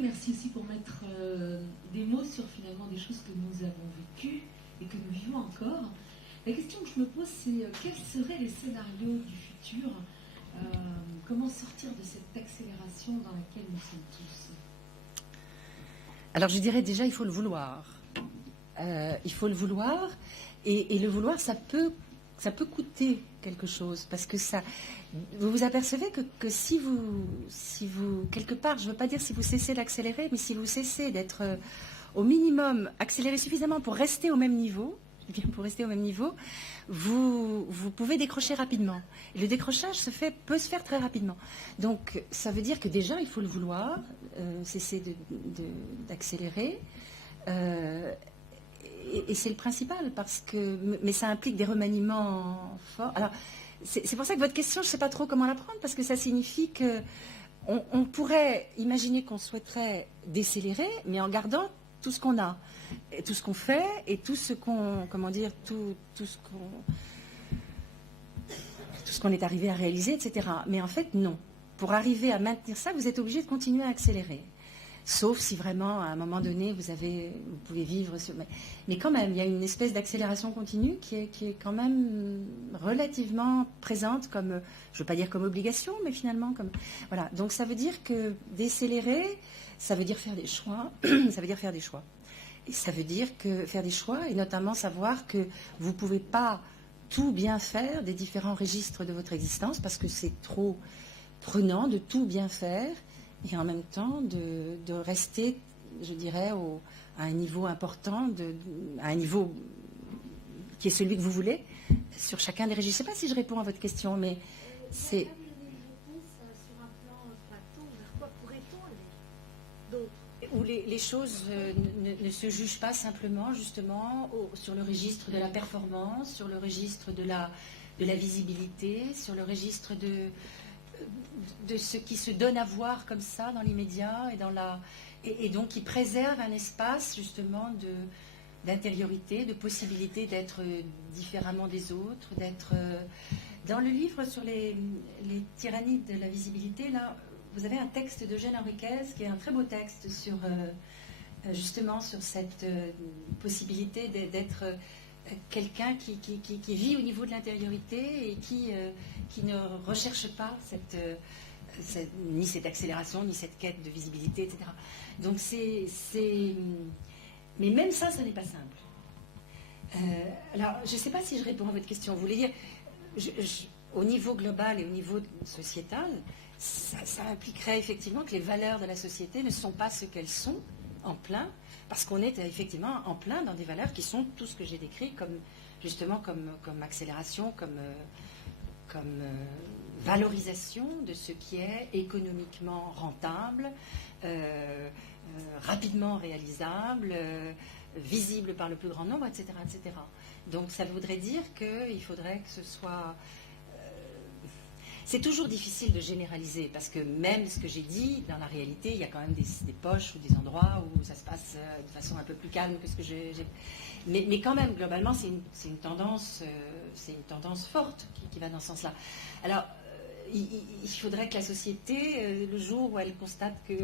Merci aussi pour mettre des mots sur finalement des choses que nous avons vécues et que nous vivons encore. La question que je me pose, c'est quels seraient les scénarios du futur? Comment sortir de cette accélération dans laquelle nous sommes tous? Alors je dirais déjà, il faut le vouloir. Il faut le vouloir, et le vouloir, ça peut coûter quelque chose, parce que ça, vous vous apercevez que si vous, quelque part, je ne veux pas dire si vous cessez d'accélérer, mais si vous cessez d'être au minimum accéléré suffisamment pour rester au même niveau, vous pouvez décrocher rapidement. Et le décrochage peut se faire très rapidement. Donc ça veut dire que déjà, il faut le vouloir, cesser d'accélérer. Et c'est le principal, mais ça implique des remaniements forts. Alors, c'est pour ça que votre question, je ne sais pas trop comment la prendre, parce que ça signifie qu'on pourrait imaginer qu'on souhaiterait décélérer, mais en gardant tout ce qu'on a, et tout ce qu'on fait, et tout ce qu'on, tout ce qu'on est arrivé à réaliser, etc. Mais en fait, non. Pour arriver à maintenir ça, vous êtes obligé de continuer à accélérer. Sauf si vraiment, à un moment donné, vous pouvez vivre sur... Mais quand même, il y a une espèce d'accélération continue qui est quand même relativement présente comme, je ne veux pas dire comme obligation, mais finalement comme... Voilà, donc ça veut dire que décélérer, ça veut dire faire des choix, ça veut dire faire des choix. Et ça veut dire que faire des choix, et notamment savoir que vous ne pouvez pas tout bien faire des différents registres de votre existence, parce que c'est trop prenant de tout bien faire, et en même temps de rester, je dirais, à un niveau important, à un niveau qui est celui que vous voulez, sur chacun des registres. Je ne sais pas si je réponds à votre question, mais c'est... Sur un plan plateau, vers quoi pourrait-on aller d'autre? Où les choses ne se jugent pas simplement, justement, sur le registre de la performance, sur le registre de la visibilité, sur le registre de ce qui se donne à voir comme ça dans l'immédiat, et donc qui préserve un espace justement d'intériorité, de possibilité d'être différemment des autres, d'être... Dans le livre sur les tyrannies de la visibilité, là, vous avez un texte d'Eugène Henriquez qui est un très beau texte sur justement sur cette possibilité d'être quelqu'un qui vit au niveau de l'intériorité et qui ne recherche pas ni cette accélération, ni cette quête de visibilité, etc. Donc mais même ça, ça n'est pas simple. Alors, je ne sais pas si je réponds à votre question. Vous voulez dire, au niveau global et au niveau sociétal, ça impliquerait effectivement que les valeurs de la société ne sont pas ce qu'elles sont en plein, parce qu'on est effectivement en plein dans des valeurs qui sont tout ce que j'ai décrit comme accélération, comme valorisation de ce qui est économiquement rentable, rapidement réalisable, visible par le plus grand nombre, etc., etc. Donc ça voudrait dire qu'il faudrait que ce soit... C'est toujours difficile de généraliser, parce que même ce que j'ai dit, dans la réalité, il y a quand même des poches ou des endroits où ça se passe de façon un peu plus calme que ce que j'ai... Mais quand même, globalement, c'est une tendance forte qui va dans ce sens-là. Alors, il faudrait que la société, le jour où elle constate que...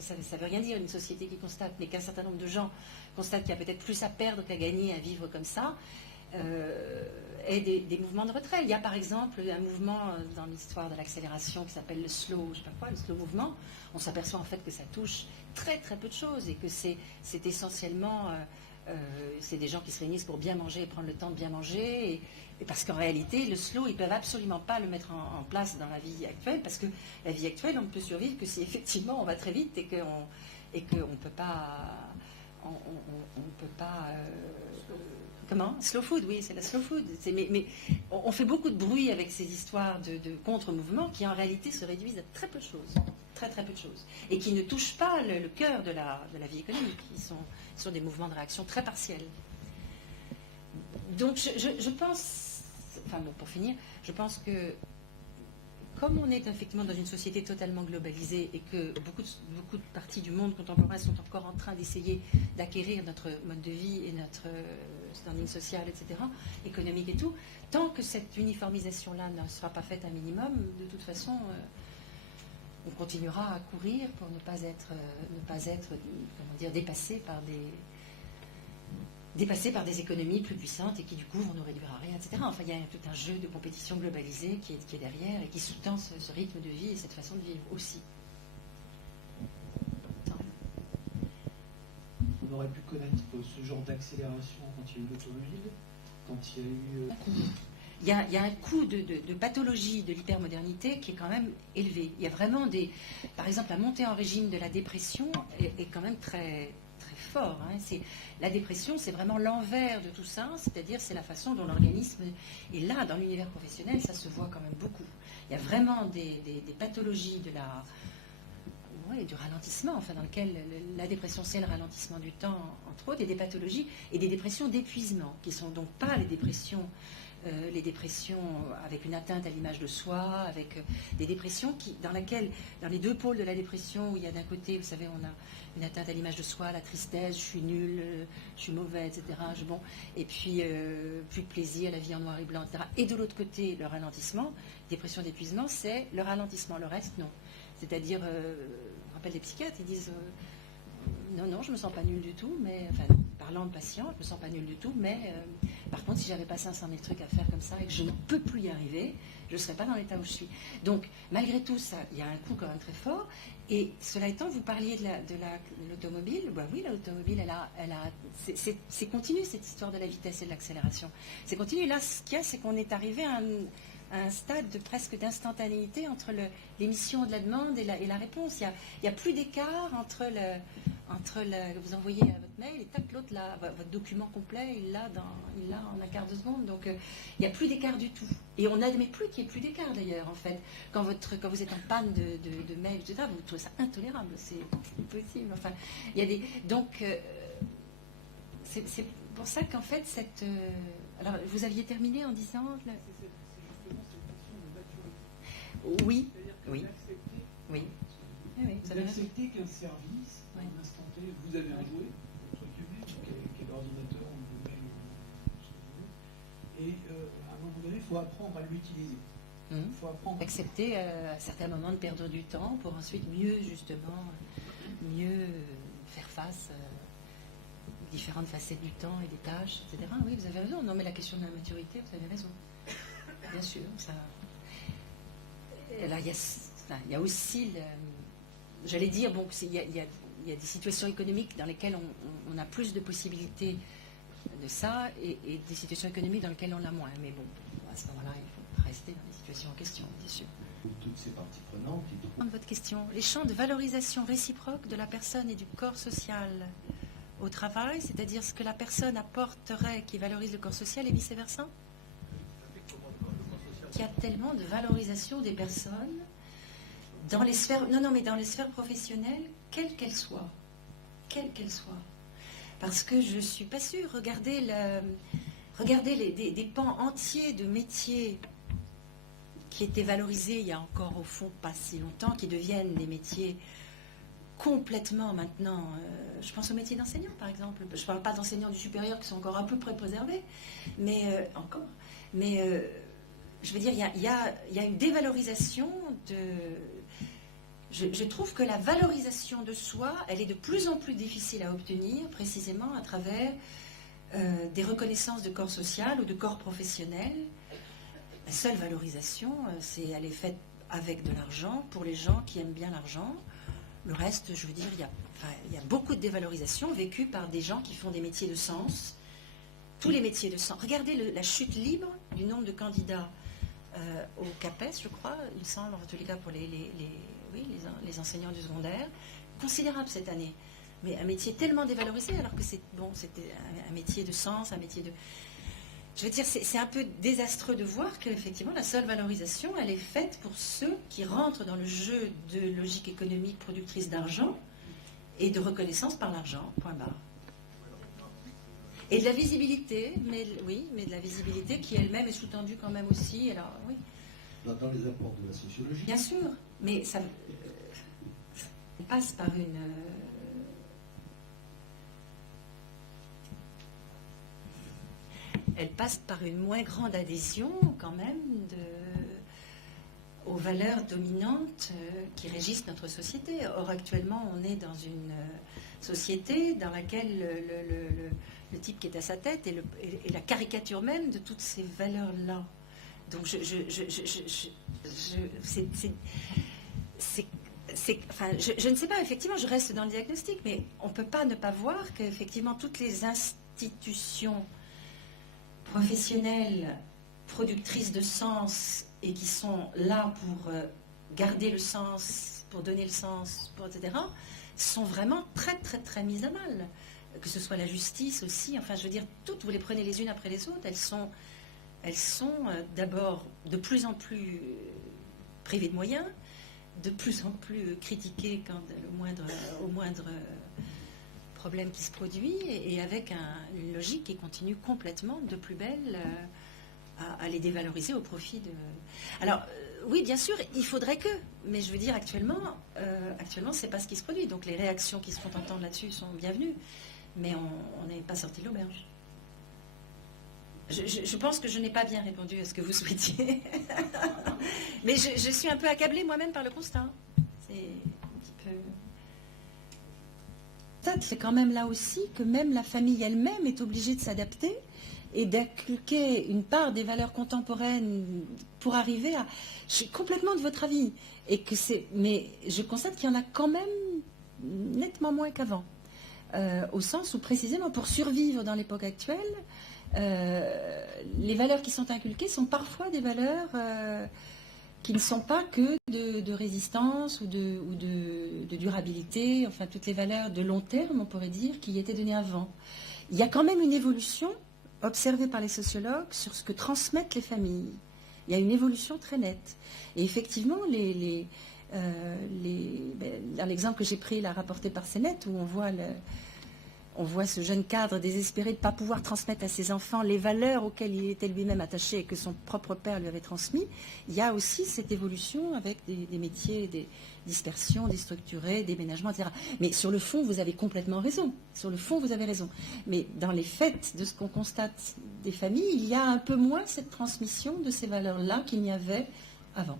Ça ne veut rien dire, une société qui constate, mais qu'un certain nombre de gens constatent qu'il y a peut-être plus à perdre qu'à gagner à vivre comme ça, et des mouvements de retrait. Il y a par exemple un mouvement dans l'histoire de l'accélération qui s'appelle le slow, je sais pas quoi, le slow mouvement. On s'aperçoit en fait que ça touche très très peu de choses et que c'est essentiellement c'est des gens qui se réunissent pour bien manger et prendre le temps de bien manger, et parce qu'en réalité le slow, ils peuvent absolument pas le mettre en place dans la vie actuelle, parce que la vie actuelle, on ne peut survivre que si effectivement on va très vite et qu'on peut pas comment? Slow food, oui, c'est la slow food. Mais on fait beaucoup de bruit avec ces histoires de contre-mouvements qui en réalité se réduisent à très peu de choses, très très peu de choses, et qui ne touchent pas le cœur de la vie économique. Ils sont des mouvements de réaction très partiels. Donc je pense, enfin bon, pour finir, je pense que comme on est effectivement dans une société totalement globalisée et que beaucoup de parties du monde contemporain sont encore en train d'essayer d'acquérir notre mode de vie et notre standing social, etc., économique et tout, tant que cette uniformisation-là ne sera pas faite un minimum, de toute façon, on continuera à courir pour ne pas être comment dire, dépassé par des économies plus puissantes et qui du coup vont nous réduire à rien, etc. Enfin, il y a tout un jeu de compétition globalisée qui est derrière et qui sous-tend ce rythme de vie et cette façon de vivre aussi. On aurait pu connaître ce genre d'accélération quand il y a eu l'automobile, quand il y a eu... Il y a un coût de pathologie de l'hypermodernité qui est quand même élevé. Il y a vraiment par exemple, la montée en régime de la dépression est quand même très, très fort. Hein. La dépression, c'est vraiment l'envers de tout ça, c'est-à-dire c'est la façon dont l'organisme est là, dans l'univers professionnel, ça se voit quand même beaucoup. Il y a vraiment des pathologies du ralentissement, enfin, dans lequel la dépression, c'est le ralentissement du temps, entre autres, et des pathologies, et des dépressions d'épuisement, qui ne sont donc pas les dépressions avec une atteinte à l'image de soi, avec des dépressions dans les deux pôles de la dépression, où il y a d'un côté, vous savez, on a une atteinte à l'image de soi, la tristesse, je suis nulle, je suis mauvais, etc. Et puis plus de plaisir, la vie en noir et blanc, etc. Et de l'autre côté, le ralentissement, dépression d'épuisement, c'est le ralentissement, le reste, non. C'est-à-dire, on rappelle les psychiatres, ils disent non, je ne me sens pas nulle du tout, mais, enfin, parlant de patients, je ne me sens pas nulle du tout, mais par contre, si j'avais pas 500 000 trucs à faire comme ça et que je ne peux plus y arriver, je ne serais pas dans l'état où je suis. Donc, malgré tout ça, il y a un coût quand même très fort. Et cela étant, vous parliez de l'automobile. Bah oui, l'automobile, c'est continu, cette histoire de la vitesse et de l'accélération. C'est continu. Là, ce qu'il y a, c'est qu'on est arrivé à un stade presque d'instantanéité entre l'émission de la demande et la réponse. Il n'y a plus d'écart entre vous envoyez votre mail et tac, l'autre, votre document complet, il l'a en un quart de seconde. Donc, il n'y a plus d'écart du tout. Et on n'admet plus qu'il n'y ait plus d'écart, d'ailleurs, en fait. Quand vous êtes en panne de mail, etc., vous trouvez ça intolérable. C'est impossible. Enfin, il y a donc, c'est pour ça qu'en fait, alors, vous aviez terminé en disant... Oui, oui. Oui. Vous avez accepté qu'un service, à un instant T, vous avez un jouet, votre public, qui est l'ordinateur, ou le mail, ou ce que vous voulez, et à un moment donné, il faut apprendre à l'utiliser. Il faut apprendre accepter à certains moments de perdre du temps pour ensuite mieux faire face aux différentes facettes du temps et des tâches, etc. Oui, vous avez raison. Non, mais la question de la maturité, vous avez raison. Bien sûr, ça... Alors, il y a aussi, j'allais dire, bon, il y a des situations économiques dans lesquelles on a plus de possibilités de ça et des situations économiques dans lesquelles on a moins. Mais bon, à ce moment-là, il faut rester dans les situations en question, bien sûr. Toutes ces parties prenantes qui trouvent... Votre question. Les champs de valorisation réciproque de la personne et du corps social au travail, c'est-à-dire ce que la personne apporterait qui valorise le corps social et vice-versa. Il y a tellement de valorisation des personnes dans les sphères, mais dans les sphères professionnelles, quelles qu'elles soient. Parce que je ne suis pas sûre. Regardez des pans entiers de métiers qui étaient valorisés il y a encore, au fond, pas si longtemps, qui deviennent des métiers complètement maintenant... je pense aux métiers d'enseignant, par exemple. Je ne parle pas d'enseignants du supérieur qui sont encore un peu préservés, mais encore. Mais... je veux dire, il y a une dévalorisation de... Je trouve que la valorisation de soi, elle est de plus en plus difficile à obtenir, précisément à travers des reconnaissances de corps social ou de corps professionnel. La seule valorisation, elle est faite avec de l'argent, pour les gens qui aiment bien l'argent. Le reste, je veux dire, il y a beaucoup de dévalorisation vécue par des gens qui font des métiers de sens. Tous les métiers de sens. Regardez la chute libre du nombre de candidats au CAPES, je crois, il me semble, en tous les cas pour les enseignants du secondaire, considérable cette année. Mais un métier tellement dévalorisé, alors que c'était un métier de sens, un métier de... Je veux dire, c'est un peu désastreux de voir qu'effectivement, la seule valorisation, elle est faite pour ceux qui rentrent dans le jeu de logique économique productrice d'argent et de reconnaissance par l'argent, point barre. Et de la visibilité, mais de la visibilité qui elle-même est sous-tendue quand même aussi. Alors, oui. Dans les apports de la sociologie. Bien sûr, mais ça passe par une... elle passe par une moins grande adhésion quand même aux valeurs dominantes qui régissent notre société. Or, actuellement, on est dans une société dans laquelle le type qui est à sa tête est la caricature même de toutes ces valeurs-là. Donc, je ne sais pas, effectivement, je reste dans le diagnostic, mais on ne peut pas ne pas voir qu'effectivement, toutes les institutions professionnelles productrices de sens et qui sont là pour garder le sens, pour donner le sens, etc., sont vraiment très, très, très mises à mal. Que ce soit la justice aussi, enfin, je veux dire, toutes, vous les prenez les unes après les autres, elles sont d'abord de plus en plus privées de moyens, de plus en plus critiquées quand au moindre problème qui se produit, et avec une logique qui continue complètement de plus belle à les dévaloriser au profit de... Alors, oui, bien sûr, il faudrait que, mais je veux dire, actuellement, c'est pas ce qui se produit. Donc, les réactions qui se font entendre là-dessus sont bienvenues, mais on n'est pas sorti de l'auberge. Je pense que je n'ai pas bien répondu à ce que vous souhaitiez. Mais je suis un peu accablée moi-même par le constat. C'est un petit peu... C'est quand même là aussi que même la famille elle-même est obligée de s'adapter et d'inculquer une part des valeurs contemporaines pour arriver à... Je suis complètement de votre avis. Mais je constate qu'il y en a quand même nettement moins qu'avant. Au sens où, précisément, pour survivre dans l'époque actuelle, les valeurs qui sont inculquées sont parfois des valeurs qui ne sont pas que de résistance ou de durabilité, enfin toutes les valeurs de long terme, on pourrait dire, qui étaient données avant. Il y a quand même une évolution observée par les sociologues sur ce que transmettent les familles. Il y a une évolution très nette. Et effectivement, dans l'exemple que j'ai pris, là, rapporté par Sénet, où on voit ce jeune cadre désespéré de ne pas pouvoir transmettre à ses enfants les valeurs auxquelles il était lui-même attaché et que son propre père lui avait transmis, il y a aussi cette évolution avec des métiers, des dispersions, déstructurés, déménagements, etc. Mais sur le fond, vous avez complètement raison. Sur le fond, vous avez raison. Mais dans les faits de ce qu'on constate des familles, il y a un peu moins cette transmission de ces valeurs-là qu'il n'y avait avant.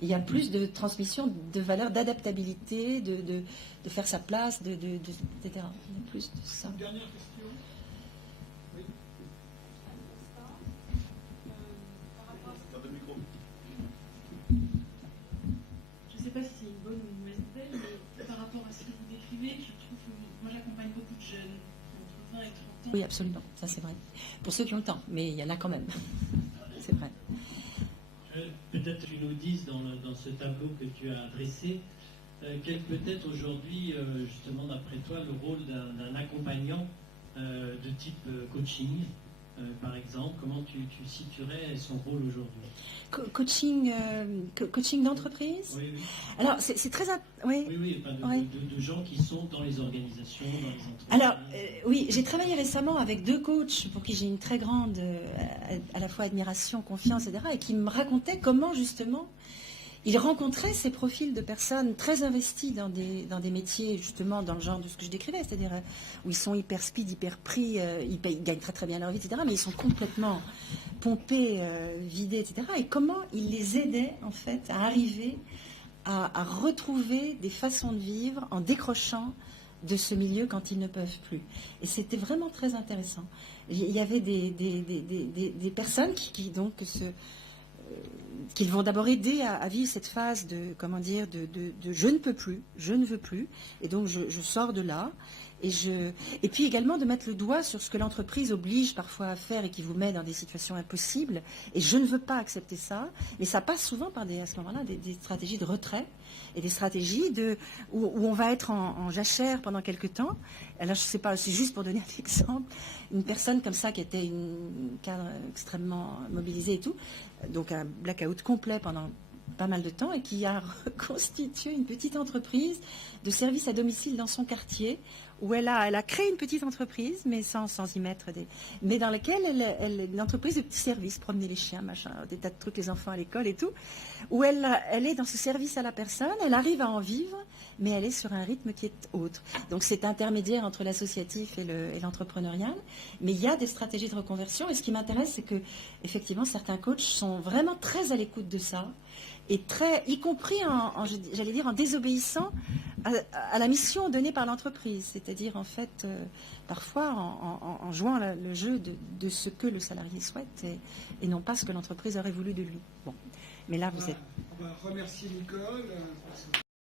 Il y a plus de transmission de valeurs d'adaptabilité, de faire sa place, etc. Il y a plus de ça. Une dernière question. Oui. Je ne sais pas si c'est une bonne ou une mauvaise nouvelle, mais par rapport à ce que vous décrivez, je trouve que moi j'accompagne beaucoup de jeunes, entre 20 et 30 ans. Oui, absolument, ça c'est vrai. Pour ceux qui ont le temps, mais il y en a quand même. C'est vrai. Peut-être tu nous dises dans ce tableau que tu as dressé, quel peut être aujourd'hui, justement d'après toi, le rôle d'un accompagnant de type coaching, par exemple. Comment tu situerais son rôle aujourd'hui? Coaching d'entreprise. Oui, oui. Alors, c'est très... Oui, enfin, de gens qui sont dans les organisations, dans les entreprises. Alors, oui, j'ai travaillé récemment avec 2 coachs pour qui j'ai une très grande, à la fois admiration, confiance, etc., et qui me racontaient comment, justement, ils rencontraient ces profils de personnes très investies dans des métiers, justement, dans le genre de ce que je décrivais, c'est-à-dire où ils sont hyper speed, hyper pris, ils gagnent très très bien leur vie, etc., mais ils sont complètement pompés, vidés, etc., et comment ils les aidaient, en fait, à arriver à retrouver des façons de vivre en décrochant de ce milieu quand ils ne peuvent plus. Et c'était vraiment très intéressant. Il y avait des personnes qui qu'ils vont d'abord aider à vivre cette phase de je ne peux plus, je ne veux plus, et donc je sors de là. Et puis également de mettre le doigt sur ce que l'entreprise oblige parfois à faire et qui vous met dans des situations impossibles. Et je ne veux pas accepter ça. Mais ça passe souvent par à ce moment-là des stratégies de retrait et des stratégies où on va être en jachère pendant quelques temps. Alors je ne sais pas, c'est juste pour donner un exemple. Une personne comme ça qui était une cadre extrêmement mobilisée et tout, donc un blackout complet pendant pas mal de temps et qui a reconstitué une petite entreprise de services à domicile dans son quartier où elle a créé une petite entreprise, mais sans y mettre mais dans laquelle une entreprise de petits services, promener les chiens, machin, des tas de trucs, les enfants à l'école et tout, où elle est dans ce service à la personne, elle arrive à en vivre, mais elle est sur un rythme qui est autre. Donc c'est intermédiaire entre l'associatif et l'entrepreneurial, mais il y a des stratégies de reconversion, et ce qui m'intéresse, c'est que effectivement certains coachs sont vraiment très à l'écoute de ça, et y compris j'allais dire, en désobéissant à la mission donnée par l'entreprise, c'est-à-dire en fait parfois en jouant le jeu de ce que le salarié souhaite et non pas ce que l'entreprise aurait voulu de lui. Bon, mais là vous êtes. On va remercier Nicole.